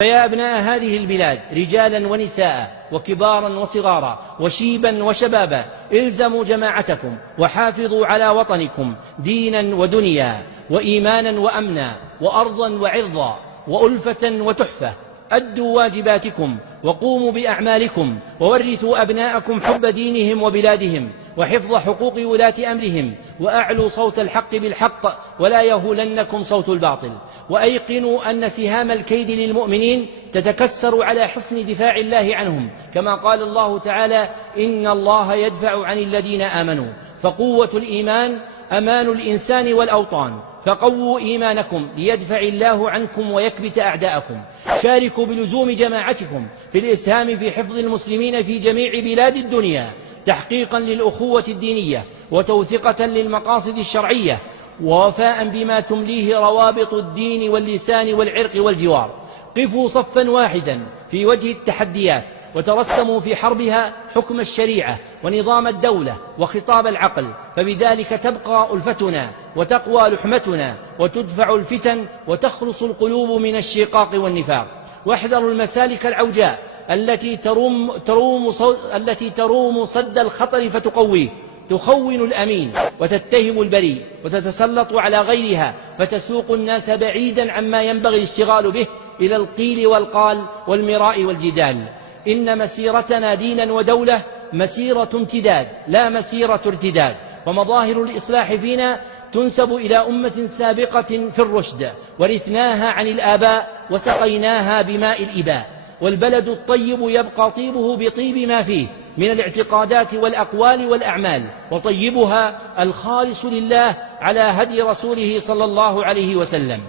فيا أبناء هذه البلاد رجالا ونساء وكبارا وصغارا وشيبا وشبابا، الزموا جماعتكم وحافظوا على وطنكم دينا ودنيا وإيمانا وأمنا وأرضا وعرضا وألفة وتحفة. أدوا واجباتكم وقوموا بأعمالكم وورثوا أبناءكم حب دينهم وبلادهم وحفظ حقوق ولاة أمرهم، وأعلوا صوت الحق بالحق ولا يهولنكم صوت الباطل. وأيقنوا أن سهام الكيد للمؤمنين تتكسر على حصن دفاع الله عنهم، كما قال الله تعالى: إن الله يدفع عن الذين آمنوا. فقوة الإيمان أمان الإنسان والأوطان، فقووا إيمانكم ليدفع الله عنكم ويكبت أعداءكم. شاركوا بلزوم جماعتكم في الإسهام في حفظ المسلمين في جميع بلاد الدنيا، تحقيقا للأخوة الدينية وتوثقة للمقاصد الشرعية، ووفاء بما تمليه روابط الدين واللسان والعرق والجوار. قفوا صفا واحدا في وجه التحديات، وترسموا في حربها حكم الشريعة ونظام الدولة وخطاب العقل، فبذلك تبقى ألفتنا وتقوى لحمتنا وتدفع الفتن وتخلص القلوب من الشقاق والنفاق. واحذروا المسالك العوجاء التي تروم صد الخطر فتقويه، تخون الأمين وتتهم البريء وتتسلط على غيرها، فتسوق الناس بعيدا عما ينبغي الاشتغال به إلى القيل والقال والمراء والجدال. إن مسيرتنا دينا ودولة مسيرة امتداد لا مسيرة ارتداد، فمظاهر الإصلاح فينا تنسب إلى أمة سابقة في الرشد، ورثناها عن الآباء وسقيناها بماء الإباء. والبلد الطيب يبقى طيبه بطيب ما فيه من الاعتقادات والأقوال والأعمال، وطيبها الخالص لله على هدي رسوله صلى الله عليه وسلم.